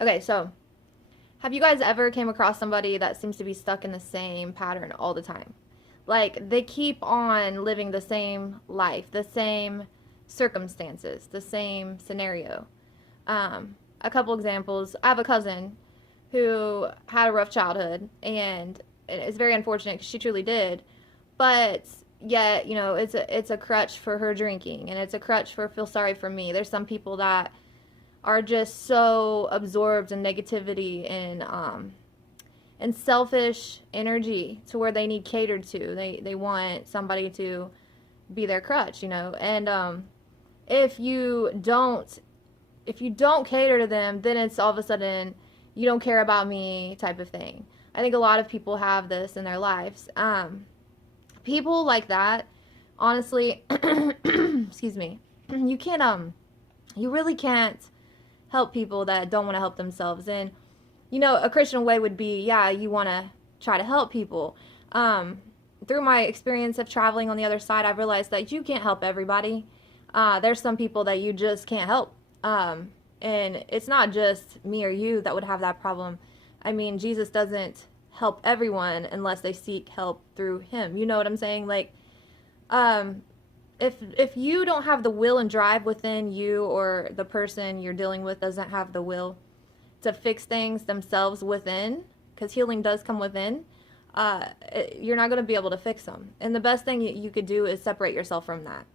Okay, so have you guys ever came across somebody that seems to be stuck in the same pattern all the time? Like they keep on living the same life, the same circumstances, the same scenario. A couple examples. I have a cousin who had a rough childhood, and it's very unfortunate because she truly did. But yet, it's a crutch for her drinking, and it's a crutch for feel sorry for me. There's some people that are just so absorbed in negativity and selfish energy to where they need catered to. They want somebody to be their crutch, And if you don't if you don't cater to them, then it's all of a sudden you don't care about me type of thing. I think a lot of people have this in their lives. People like that, honestly, excuse me, you can't you really can't help people that don't want to help themselves. And a Christian way would be, yeah, you want to try to help people. Through my experience of traveling on the other side, I've realized that you can't help everybody. There's some people that you just can't help. And it's not just me or you that would have that problem. I mean, Jesus doesn't help everyone unless they seek help through him. You know what I'm saying? Like, if you don't have the will and drive within you, or the person you're dealing with doesn't have the will to fix things themselves within, because healing does come within, you're not going to be able to fix them. And the best thing you could do is separate yourself from that.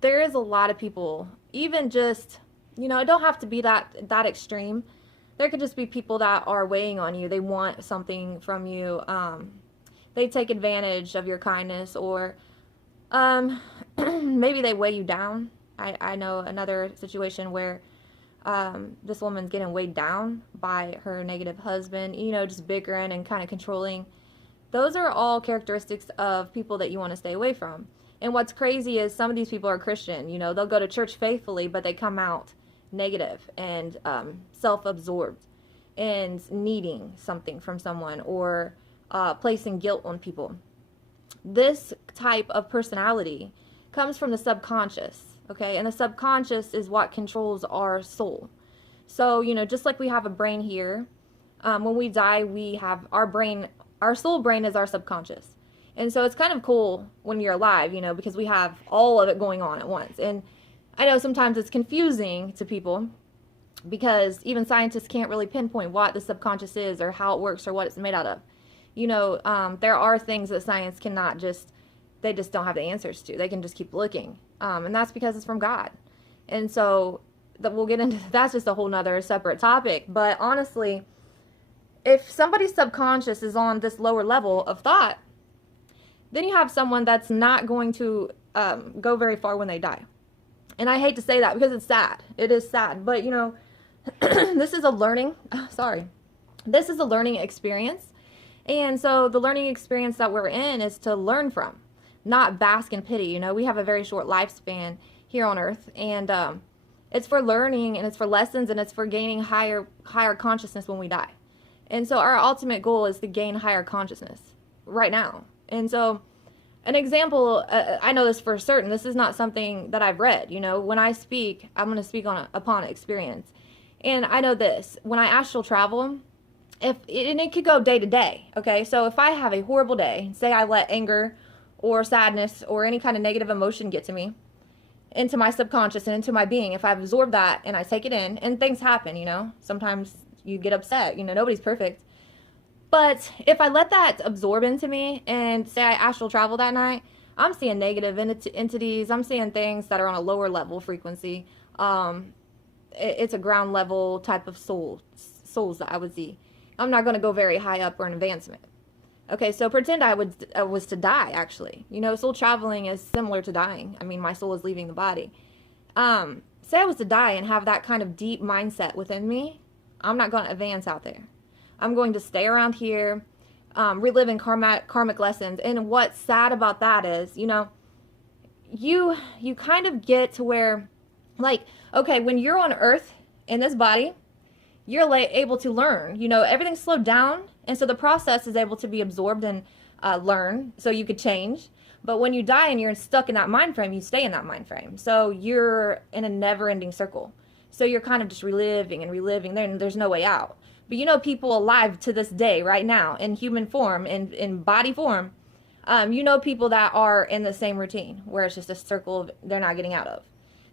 There is a lot of people, even just, it don't have to be that extreme. There could just be people that are weighing on you. They want something from you. They take advantage of your kindness, or maybe they weigh you down. I know another situation where this woman's getting weighed down by her negative husband, just bickering and kind of controlling. Those are all characteristics of people that you want to stay away from. And what's crazy is some of these people are Christian. They'll go to church faithfully, but they come out negative and self-absorbed and needing something from someone, or placing guilt on people. This type of personality comes from the subconscious, okay? And the subconscious is what controls our soul. So, just like we have a brain here, when we die, we have our soul brain is our subconscious. And so it's kind of cool when you're alive, because we have all of it going on at once. And I know sometimes it's confusing to people, because even scientists can't really pinpoint what the subconscious is, or how it works, or what it's made out of. There are things that science they just don't have the answers to. They can just keep looking. And that's because it's from God. And so we'll get into, that's just a whole nother separate topic. But honestly, if somebody's subconscious is on this lower level of thought, then you have someone that's not going to go very far when they die. And I hate to say that because it's sad. It is sad. But, this is a learning, this is a learning experience. And so the learning experience that we're in is to learn from, not bask in pity. We have a very short lifespan here on earth. And it's for learning, and it's for lessons, and it's for gaining higher consciousness when we die. And so our ultimate goal is to gain higher consciousness right now. And so an example, I know this for certain, this is not something that I've read. When I speak, I'm going to speak upon experience. And I know this, when I astral travel, and it could go day to day, okay? So if I have a horrible day, say I let anger or sadness or any kind of negative emotion get to me, into my subconscious and into my being, if I've absorbed that and I take it in, and things happen, sometimes you get upset, nobody's perfect. But if I let that absorb into me, and say I astral travel that night, I'm seeing negative entities. I'm seeing things that are on a lower level frequency. It's a ground level type of souls that I would see. I'm not going to go very high up or an advancement. Okay, so pretend I was to die, actually. Soul traveling is similar to dying. I mean, my soul is leaving the body. Say I was to die and have that kind of deep mindset within me, I'm not going to advance out there. I'm going to stay around here, reliving karmic lessons. And what's sad about that is, you kind of get to where, like, okay, when you're on earth in this body, you're able to learn. Everything's slowed down, and so the process is able to be absorbed and learn, so you could change. But when you die and you're stuck in that mind frame, you stay in that mind frame. So you're in a never-ending circle. So you're kind of just reliving and reliving. There's no way out. But you know, people alive to this day, right now, in human form, in body form, you know, people that are in the same routine where it's just a circle of they're not getting out of.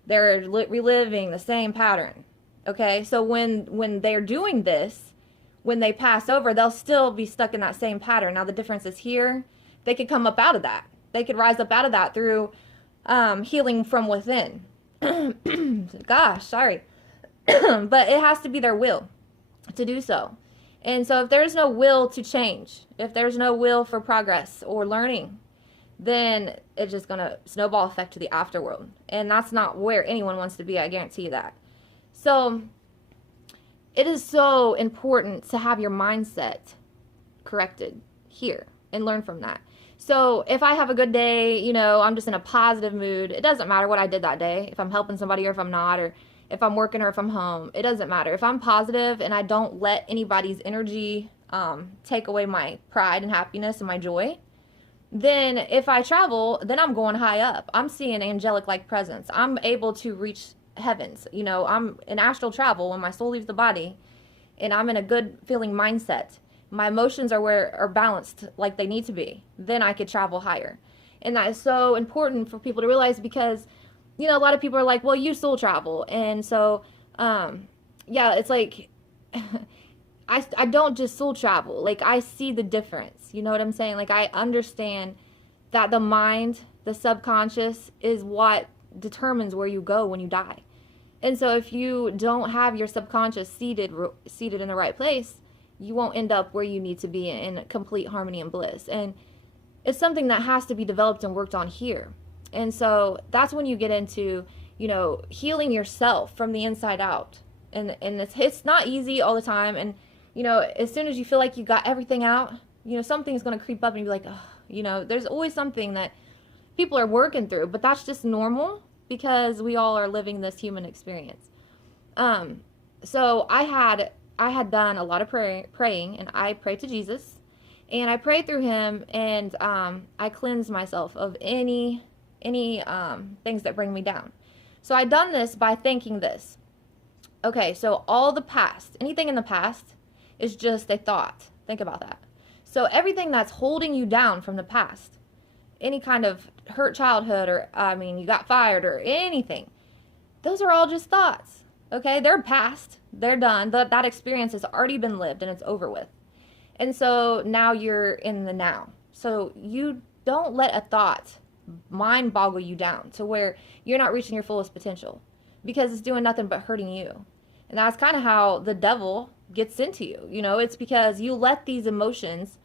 They're reliving the same pattern. Okay, so when they're doing this, when they pass over, they'll still be stuck in that same pattern. Now the difference is here, they could come up out of that. They could rise up out of that through healing from within. Gosh, sorry. But it has to be their will to do so. And so if there's no will to change, if there's no will for progress or learning, then it's just going to snowball effect to the afterworld. And that's not where anyone wants to be, I guarantee you that. So it is so important to have your mindset corrected here and learn from that. So if I have a good day, you know, I'm just in a positive mood, it doesn't matter what I did that day, if I'm helping somebody or if I'm not, or if I'm working or if I'm home, it doesn't matter. If I'm positive and I don't let anybody's energy take away my pride and happiness and my joy, then if I travel, then I'm going high up. I'm seeing angelic-like presence. I'm able to reach heavens. You know, I'm in astral travel when my soul leaves the body and I'm in a good feeling mindset. My emotions are balanced like they need to be. Then I could travel higher. And that is so important for people to realize because, you know, a lot of people are like, well, you soul travel. And so, yeah, it's like, I don't just soul travel. Like, I see the difference. You know what I'm saying? Like, I understand that the mind, the subconscious, is what determines where you go when you die. And so if you don't have your subconscious seated in the right place, you won't end up where you need to be in complete harmony and bliss. And it's something that has to be developed and worked on here. And so that's when you get into, you know, healing yourself from the inside out. And it's not easy all the time. And, you know, as soon as you feel like you got everything out, you know, something's going to creep up and be like, oh, you know, there's always something that people are working through. But that's just normal because we all are living this human experience. So I had done a lot of praying, and I prayed to Jesus. And I prayed through him, and I cleansed myself of any things that bring me down. So I done this by thinking this. Okay, so all the past, anything in the past is just a thought. Think about that. So everything that's holding you down from the past, any kind of hurt childhood, or you got fired or anything, those are all just thoughts. Okay, they're past, they're done. That experience has already been lived and it's over with. And so now you're in the now. So you don't let a thought mind boggle you down to where you're not reaching your fullest potential because it's doing nothing but hurting you. And that's kind of how the devil gets into you. You know, it's because you let these emotions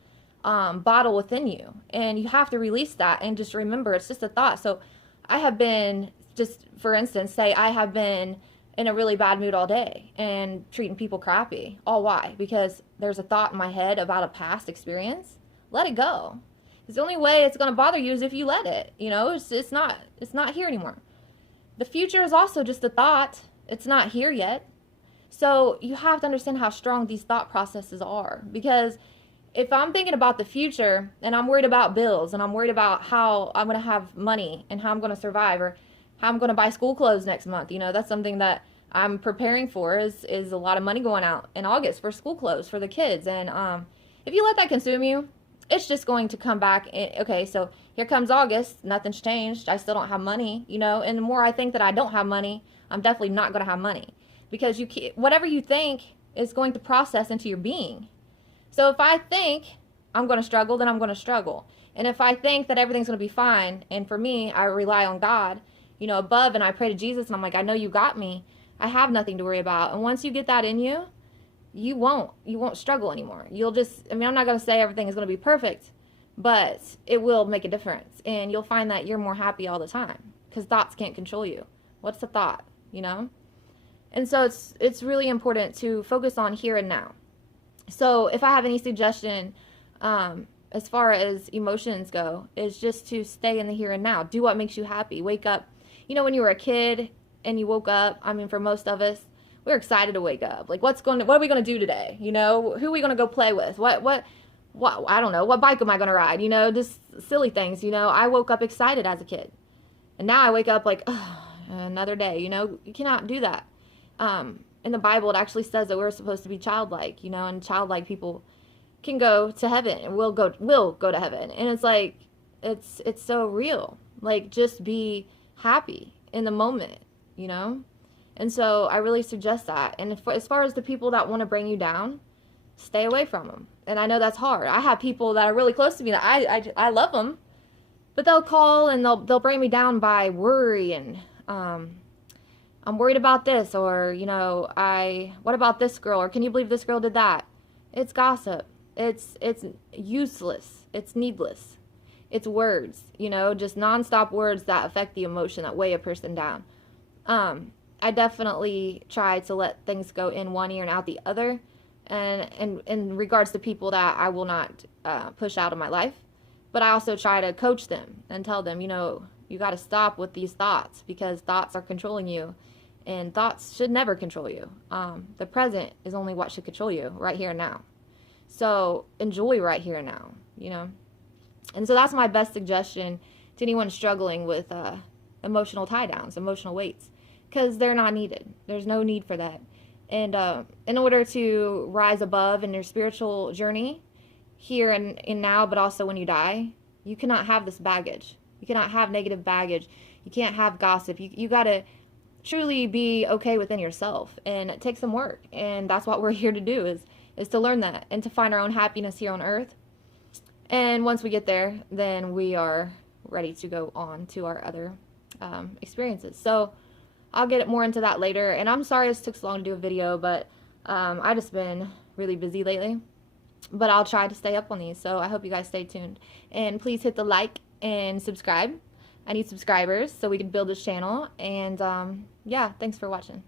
bottle within you, and you have to release that and just remember it's just a thought. So I have been, just for instance, say I have been in a really bad mood all day and treating people crappy. All why? Because there's a thought in my head about a past experience. Let it go. Because the only way it's going to bother you is if you let it. You know, it's not here anymore. The future is also just a thought. It's not here yet. So you have to understand how strong these thought processes are. Because if I'm thinking about the future and I'm worried about bills and I'm worried about how I'm going to have money and how I'm going to survive or how I'm going to buy school clothes next month, you know, that's something that I'm preparing for is a lot of money going out in August for school clothes for the kids. And if you let that consume you, it's just going to come back. Okay, so here comes August. Nothing's changed. I still don't have money, you know. And the more I think that I don't have money, I'm definitely not going to have money. Because whatever you think is going to process into your being. So if I think I'm going to struggle, then I'm going to struggle. And if I think that everything's going to be fine, and for me, I rely on God, you know, above, and I pray to Jesus, and I'm like, I know you got me. I have nothing to worry about. And once you get that in you, you won't struggle anymore. You'll just, I'm not going to say everything is going to be perfect, but it will make a difference. And you'll find that you're more happy all the time because thoughts can't control you. What's a thought, you know? And so it's really important to focus on here and now. So if I have any suggestion as far as emotions go, is just to stay in the here and now. Do what makes you happy. Wake up. You know, when you were a kid and you woke up, for most of us, we're excited to wake up. Like, what are we going to do today? You know, who are we going to go play with? What, I don't know. What bike am I going to ride? You know, just silly things. You know, I woke up excited as a kid. And now I wake up like, oh, another day. You know, you cannot do that. In the Bible, it actually says that we're supposed to be childlike, and childlike people can go to heaven and will go to heaven. And it's like, it's so real. Like, just be happy in the moment, you know? And so I really suggest that. And as far as the people that want to bring you down, stay away from them. And I know that's hard. I have people that are really close to me that I love them, but they'll call and they'll bring me down by worry and I'm worried about this, or what about this girl, or can you believe this girl did that? It's gossip. It's useless. It's needless. It's words, just nonstop words that affect the emotion, that weigh a person down. I definitely try to let things go in one ear and out the other, and in regards to people that I will not push out of my life. But I also try to coach them and tell them, you got to stop with these thoughts, because thoughts are controlling you, and thoughts should never control you. The present is only what should control you, right here and now. So enjoy right here and now, And so that's my best suggestion to anyone struggling with emotional tie downs, emotional weights, because they're not needed. There's no need for that. And in order to rise above in your spiritual journey, here and now, but also when you die, you cannot have this baggage. You cannot have negative baggage. You can't have gossip. You got to truly be okay within yourself, and it takes some work. And that's what we're here to do, is to learn that and to find our own happiness here on earth. And once we get there, then we are ready to go on to our other experiences. So I'll get more into that later. And I'm sorry this took so long to do a video, but I've just been really busy lately. But I'll try to stay up on these, so I hope you guys stay tuned. And please hit the like and subscribe. I need subscribers so we can build this channel. And yeah, thanks for watching.